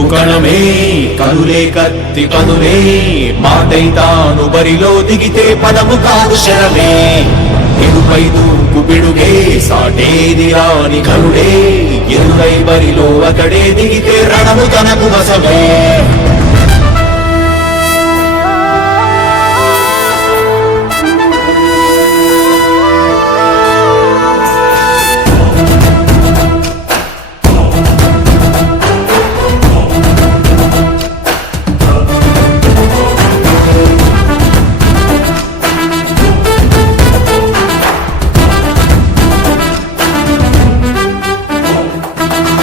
నిప్పు కణమే కనులే కత్తి పదులే మాటై తాను బరిలో దిగితే పదము కాదు శరమే ఎదుపై దూకు పిడుగే సాటేది రాని కనుడే ఎదురై బరిలో అతడే దిగితే రణము తనకు వసమే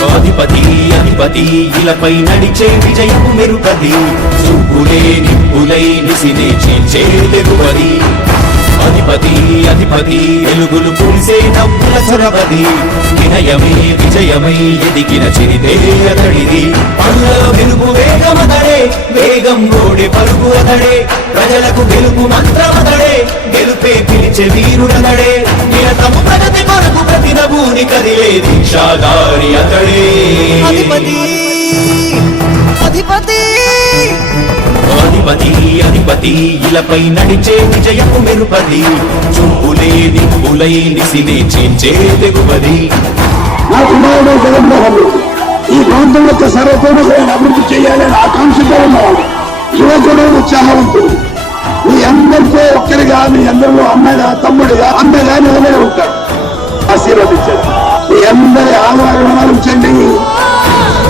అధిపతి అధిపతి ఇలపై నడిచే విజయము మెరుపది చూపులే నిప్పులై నిసినే చీల్చే తెగువది అధిపతి అధిపతి వెలుగులు పూసే నవ్వుల చొరవది వినయమే విజయమై ఎదిగిన చిరితే అతడిది పనులలో వెలుగు వేగమతడే వేగం గోడే పరుగు అతడే ప్రజలకు గెలుపు మంత్రమతడే గెలుపే పిలిచే వీరుడతడే నిరతము ప్రగతి కొరకు ప్రతి నభూని కదిలే దీక్షాధారి అతడే అధిపతి అధిపతి అధిపతి అధిపతి ఇలపై నడిచే విజయము మెరుపది చూపులే నిప్పులై నిసినే చీల్చే తెగువది నా కుమారుడు జగన్మోహన్ రెడ్డి ఈ ప్రాంతం యొక్క సర్వతోముఖమైన అభివృద్ధి చేయాలని ఆకాంక్షతో ఉన్నవాడు యువకుడు ఉత్సాహవంతుడు మీ అందరితో ఒక్కరిగా మీ అందరిలో అన్నగా తమ్ముడిగా అన్నగా నిలబడి ఉంటాడు ఆశీర్వదించండి మీ అందరి ఆహ్వానించండి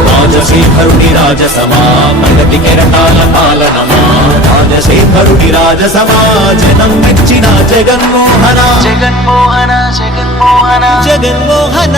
రాజశేఖరుడి రాజసమా ప్రగతి కెరటాల పాలనమా రాజశేఖరుడి రాజసమా జనం మెచ్చిన జగన్మోహన జగన్మోహన జగన్మోహన జగన్మోహన